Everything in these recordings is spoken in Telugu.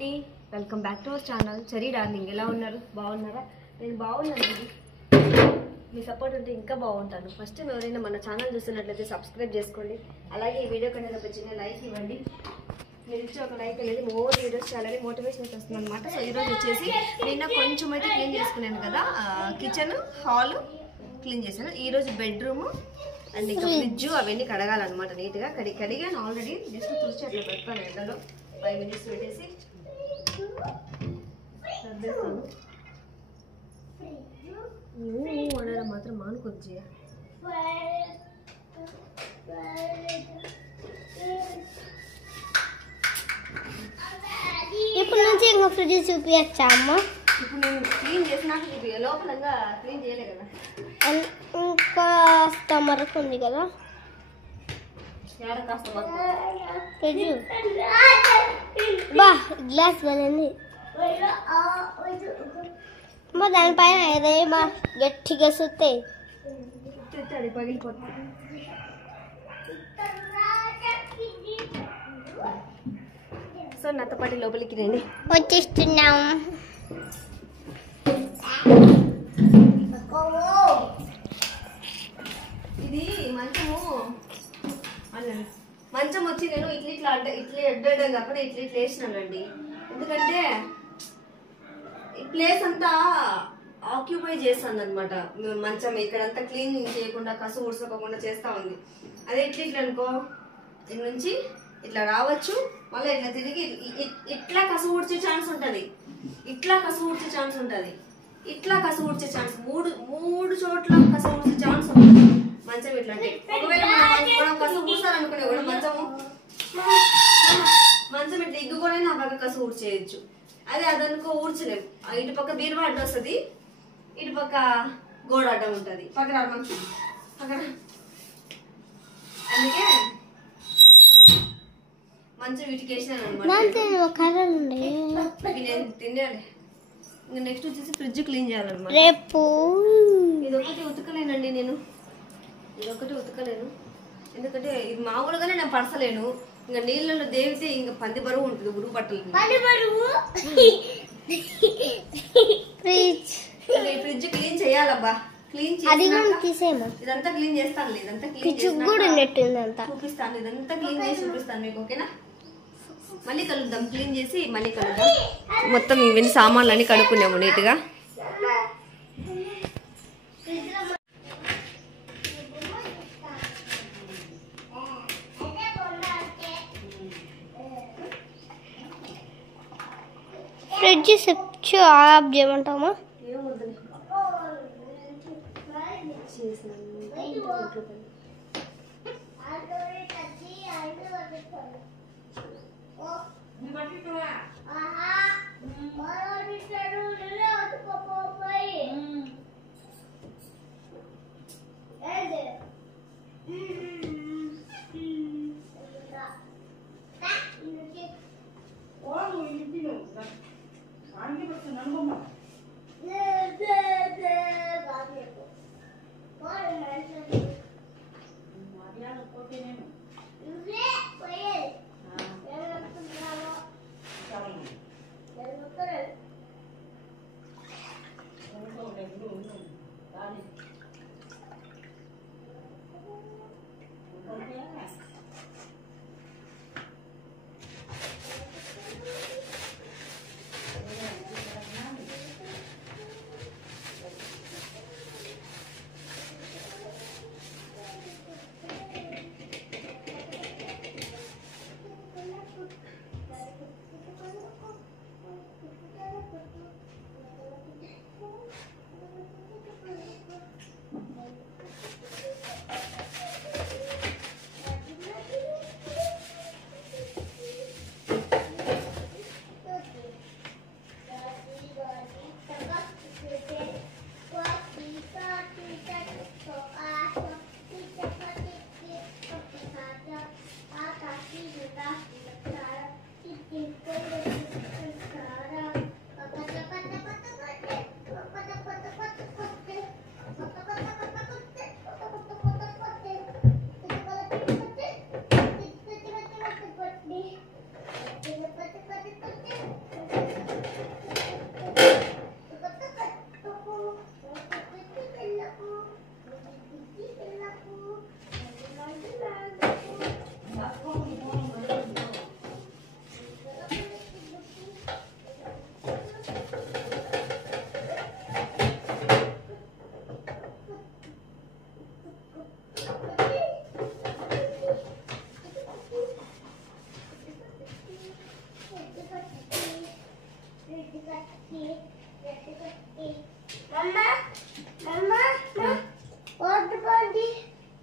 Welcome back to our channel cherry darling. ఎలా ఉన్నారు? బాగున్నారా? నేను బాగున్నాను. మీ సపోర్ట్ ఉంటే ఇంకా బాగుంటాను. ఫస్ట్ ఎవరైనా మన ఛానల్ చూస్తున్నట్లయితే సబ్స్క్రైబ్ చేసుకోండి. అలాగే ఈ వీడియో కన్నా ఒక చిన్న లైక్ ఇవ్వండి. మీరు ఇచ్చే ఒక లైక్ అనేది మోర్ వీడియోస్ చేయాలని మోటివేషన్ వస్తుంది అనమాట. సో ఈరోజు వచ్చేసి నిన్న కొంచెం అయితే క్లీన్ చేసుకున్నాను కదా, కిచెన్ హాల్ క్లీన్ చేశాను. ఈరోజు బెడ్రూమ్ అండ్ ఇంకా ఫ్రిడ్జ్ అవన్నీ కడగాలన్నమాట. నీట్గా కడిగాను ఆల్రెడీ. జస్ట్ చూసి అట్లా పెడతాను ఎండలో 5 మినిట్స్ పెట్టేసి సర్దేస్తాను. అనడం మాత్రం మానుకొచ్చి ఇప్పుడు నుంచి ఇంకా ఫ్రిడ్జ్ చూపించచ్చా అమ్మ? ఇప్పుడు నేను క్లీన్ చేసినాక చూపించా, లోపలంగా క్లీన్ చేయలే కదా, ఇంకా మరకు ఉంది కదా కాస్త ఫ్రిడ్జ్. బా గ్లాస్ కదండి అమ్మ, దానిపైన ఏదేమా గట్టిగా సుత్తే పగిలిపోతుంది. సో నాతో పాటు లోపలికి రండి. వచ్చేస్తున్నాం. ఇది మంచం వచ్చి నేను ఇట్లా అడ్డడం కాకుండా ఇట్లా వేసినానండి. ఎందుకంటే ఈ ప్లేస్ అంతా ఆక్యుపై చేస్తాను అనమాట. మంచం ఇక్కడంతా క్లీన్ చేయకుండా కసు ఊడ్చుకోకుండా చేస్తా ఉంది. అదే ఇట్లా అనుకో, దీని నుంచి ఇట్లా రావచ్చు, మళ్ళీ ఇట్లా తిరిగి ఇట్లా కసు ఊడ్చే ఛాన్స్ ఉంటుంది, ఇట్లా కసు ఊడ్చే ఛాన్స్ ఉంటుంది, ఇట్లా కసు ఊడ్చే ఛాన్స్, మూడు చోట్ల కసు ఊడ్చే ఛాన్స్ ఉంటుంది మంచం ఇట్లా. అంటే ఒకవేళ మనం కసు ఊడ్చాలనుకునే కూడా మంచం ఇట్లా ఇగ్గుకొని నా పక్క కసు ఊడ్చేయచ్చు. అదే అదనుకో ఊడ్చలేము. ఇటు పక్క బీరువా అడ్డం వస్తుంది, ఇటు పక్క గోడ అడ్డం ఉంటుంది. పక్కన పక్కన అందుకే మంచి వీటికి వేసినాను అనమాట. నేను తినాలి. ఇంకా నెక్స్ట్ వచ్చేసి ఫ్రిడ్జ్ క్లీన్ చేయాలన్నమాట. రేపు ఇదొకటి ఉతకలేనండి నేను, ఇదొకటి ఉతకలేను. ఎందుకంటే ఇది మామూలుగానే నేను పడసలేను. ఇంకా నీళ్ళలో దేవితే ఇంకా పంది బరువు ఉంటుంది, ఉరుగు బట్టలు. Fridge clean చేయాలబ్బా. క్లీన్ చేసి ఇదంతా క్లీన్ చేస్తాను. ఇదంతా క్లీన్ చూపిస్తాను. ఇదంతా క్లీన్ చేసి చూపిస్తాను మీకు, ఓకేనా? మళ్ళీ కలుద్దాం. క్లీన్ చేసి మళ్ళీ కలుద్దాం. మొత్తం ఇవన్నీ సామాన్లు అన్ని కడుక్కున్నాము నీట్గా. ఫ్రిడ్జ్ స్విచ్ ఆఫ్ చేయమంటామా?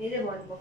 ఇదే బాగుంది.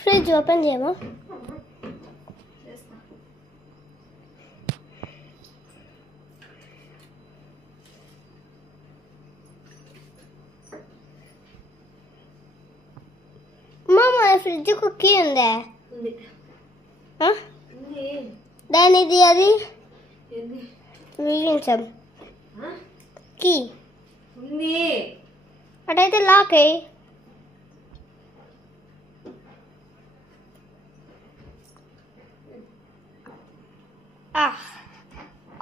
ఫ్రిడ్జ్ ఓపెన్ చేయమా? చేస్తా. మన ఫ్రిడ్జ్ కుక్కీ ఉందా? ఉంది. ఆ? ఉంది. దానిది అది ఏంది? విగించాం కీ ఉంది. అటైతే లాక్ అయ్యి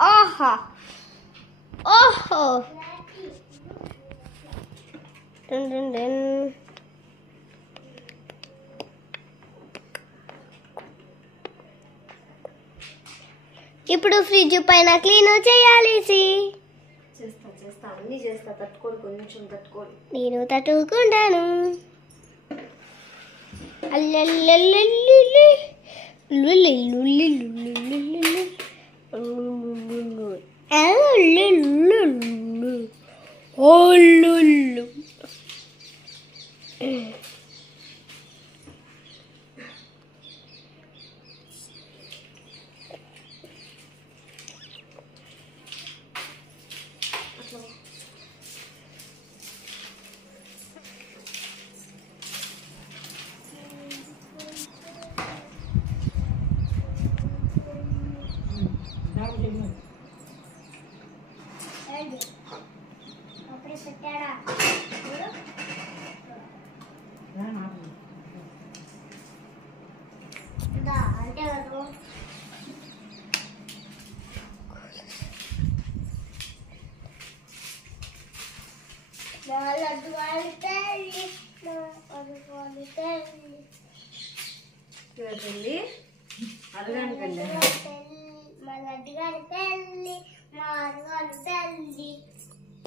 ఆహా ఓహో డన్ డన్ డన్. ఇప్పుడు ఫ్రిడ్జ్ పైన క్లీన్ చేయాలి. చేస్తా చేస్తా అన్నీ చేస్తా. తట్టుకోడు, కొంచెం తట్టుకోడు. నేను తట్టుకుంటాను. అల్లల్లల్లల్లి లుల్లి లుల్లి లుల్లి లుల్లి అల్లల్లు ఓల్లుల్లు. పెళ్ళి అడగానికండి.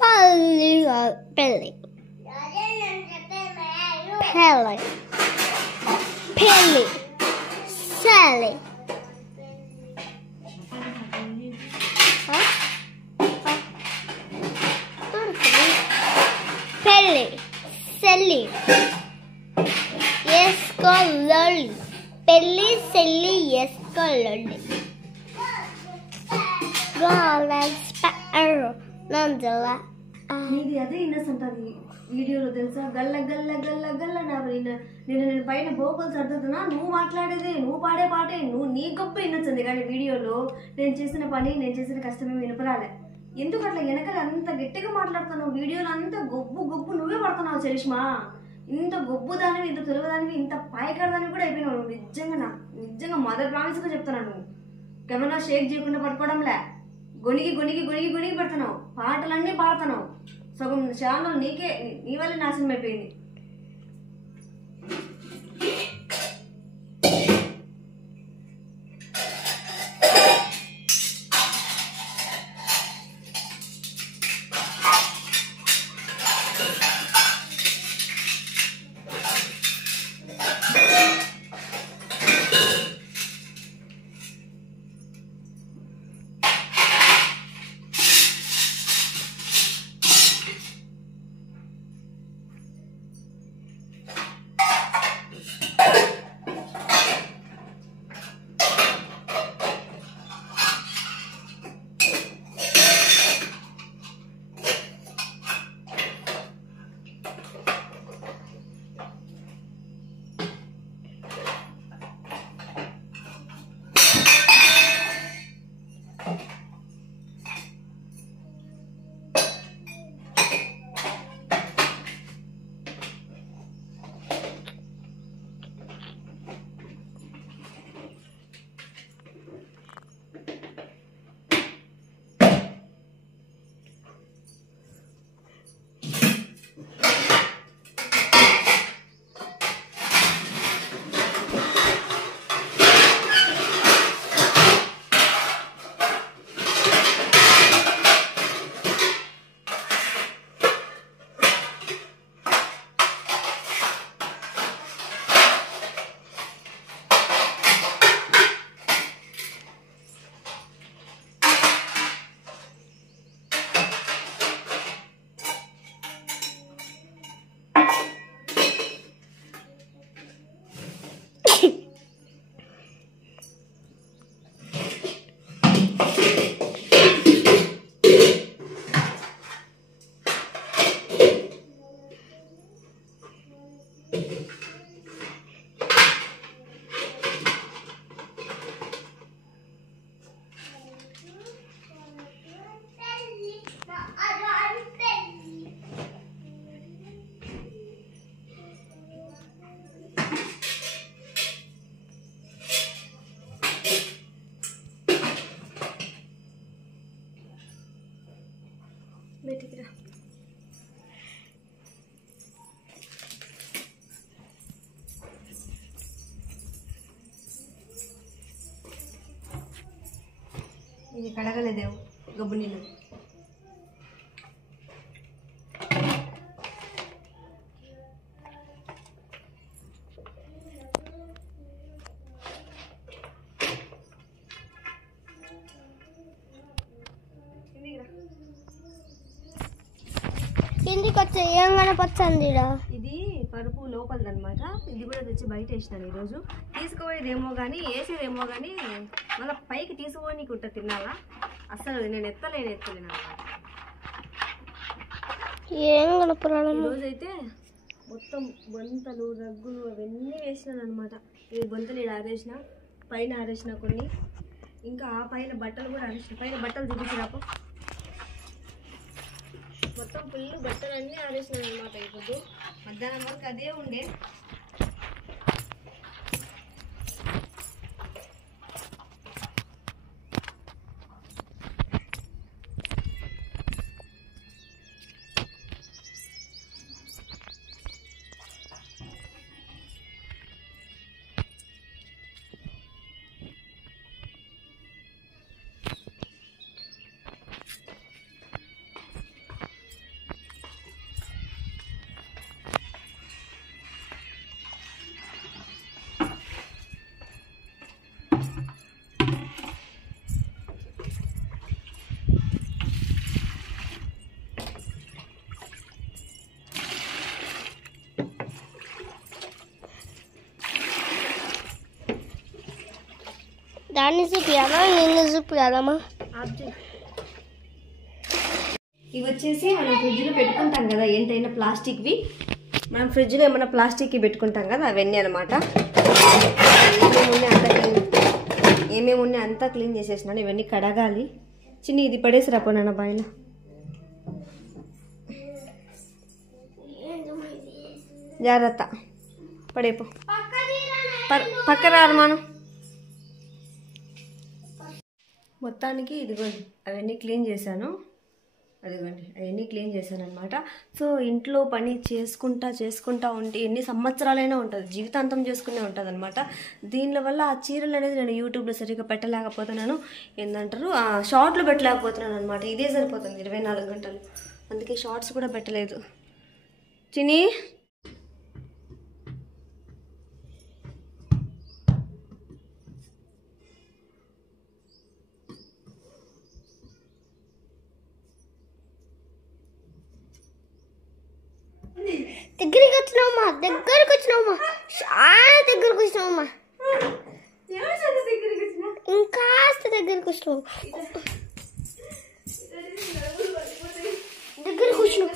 పెళ్ళి పెళ్ళి పెళ్ళి పెళ్ళి సలి పెళ్ళి సెల్లి ఎస్కోలొల్లి పెళ్ళి సెల్లి ఎస్కోలొల్లి నందలా. నీది అదే ఇన్నసెంట్ అది వీడియోలో తెలుసా? గల్ల గల్ల గల్ల గల్ల నేను పైన బోకలు సర్దుతున్నా, నువ్వు మాట్లాడేదే, నువ్వు పాడే పాటే, నీ గొప్ప వినొచ్చింది. కానీ వీడియోలో నేను చేసిన పని, నేను చేసిన కష్టమే వినపరాలే. ఎందుకు అట్లా వెనకాల అంత గట్టిగా మాట్లాడుతున్నావు? వీడియోలో అంత గొబ్బు గొబ్బు నువ్వే పడుతున్నావు చరిష్మా. ఇంత గొబ్బు దానివి, ఇంత తెలుగుదానివి, ఇంత పాయకాడదానివి కూడా అయిపోయినావు నువ్వు. నిజంగా మదర్ ప్రామిస్గా చెప్తున్నాను. నువ్వు కెమెరా షేక్ చేయకుండా పట్టుకోవడంలే, గొనిగి గొనిగి గొనిగి గొనిగి పెడుతున్నావు. పాటలన్నీ పాడుతున్నావు. సగం ఛానల్ నీకే, నీ వల్ల నాశనం అయిపోయింది. బయటికి రా. ఇది కడగలేదేమో గబ్బు నీళ్ళు. కిందికి వచ్చి ఏం కనపచ్చిందిరా? ఇది పరుపు లోపలదనమాట. ఇది కూడా తెచ్చి బయట వేసినాను ఈరోజు. తీసుకుపోయేదేమో కానీ వేసేదేమో కానీ మళ్ళీ పైకి తీసుకుపోనీకి ఉంటుంది తిన్నాలా. అసలు నేను ఎత్తలేను అనమాట. ఏం కనపరాలి. ఈరోజైతే మొత్తం బొంతలు రగ్గులు అవన్నీ వేసినాను అనమాట. ఈ బొంతలు ఇక్కడ ఆరేసిన, పైన ఆరేసిన కొన్ని, ఇంకా ఆ పైన బట్టలు కూడా ఆరేసిన. పైన బట్టలు చూపించిరాపు. మొత్తం ఫుల్ బట్టలు అన్నీ ఆరేసినాను అనమాట. ఇప్పుడు మధ్యాహ్నం వరకు అదే ఉండే. దాన్ని చూపియాలా నిన్ను చూపియాలమ్మా? ఇవి వచ్చేసి మనం ఫ్రిడ్జ్లో పెట్టుకుంటాం కదా, ఏంటైనా ప్లాస్టిక్వి. మనం ఫ్రిడ్జ్లో ఏమైనా ప్లాస్టిక్వి పెట్టుకుంటాం కదా, అవన్నీ అనమాట. ఏమేమి ఉన్నాయి అంతా క్లీన్ చేసేసినాను. ఇవన్నీ కడగాలి. చిన్ని ఇది పడేసి రాపోనా బాయిలో. జాగ్రత్త పడేపో. పక్క రారు మనం. మొత్తానికి ఇదిగోండి అవన్నీ క్లీన్ చేశాను. అదిగోండి అవన్నీ క్లీన్ చేశాను అనమాట. సో ఇంట్లో పని చేసుకుంటా ఉంటే ఎన్ని సంవత్సరాలైనా ఉంటుంది, జీవితాంతం చేసుకునే ఉంటుంది అనమాట. దీనివల్ల ఆ చీరలు అనేది నేను యూట్యూబ్లో సరిగ్గా పెట్టలేకపోతున్నాను. ఏంటంటారు షార్ట్లు పెట్టలేకపోతున్నాను అనమాట. ఇదే సరిపోతుంది 24 గంటలు. అందుకే షార్ట్స్ కూడా పెట్టలేదు. చిన్ని దగ్గరికి వచ్చినావమ్మా, చాలా దగ్గరకు వచ్చినావమ్మా, ఇంకాస్త దగ్గరికి వచ్చినావు, దగ్గరకు వచ్చినావు,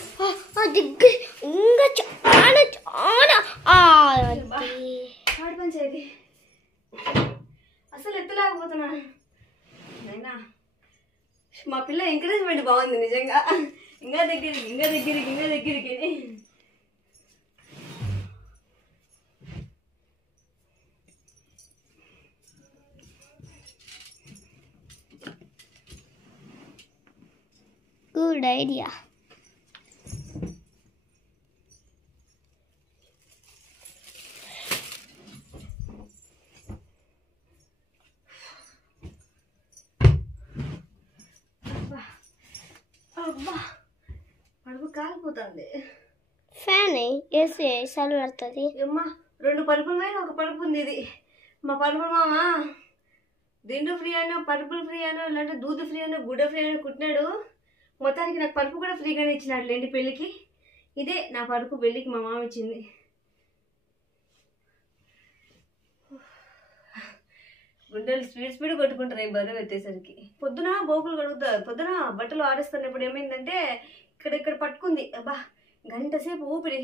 దగ్గర ఇంకా చాలా చాలా. పంచేది అసలు ఎత్తలేకపోతున్నా. అయినా మా పిల్ల ఎంకరేజ్మెంట్ బాగుంది నిజంగా. ఇంకా దగ్గరికి. Good idea. అబ్బా పడుపు కాలిపోతుంది. ఫ్యాన్ వేసి చలి పడుతుంది. అమ్మా 2 పరుపుల మీద ఒక పరుపు ఉంది. ఇది మా పరుపు మామ దిండు ఫ్రీ అనో, పరుపులు ఫ్రీ అనో, ఇలాంటి దూదు ఫ్రీ అనో, గుడ్డ ఫ్రీ అనో కుట్టినాడు. మొత్తానికి నాకు పరుపు కూడా ఫ్రీగానే ఇచ్చినాడు లేండి పెళ్ళికి. ఇదే నా పరుపు పెళ్ళికి మా మామ ఇచ్చింది. గుండెలు స్పీడ్ కొట్టుకుంటున్నాయి బరువు ఎత్తేసరికి. పొద్దున బోకులు కడుగుతారు. పొద్దున బట్టలు ఆరేస్తున్నప్పుడు ఏమైందంటే ఇక్కడ పట్టుకుంది. అబ్బా గంట సేపు ఊపిరి.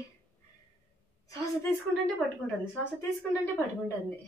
శ్వాస తీసుకుంటుంటే పట్టుకుంటుంది.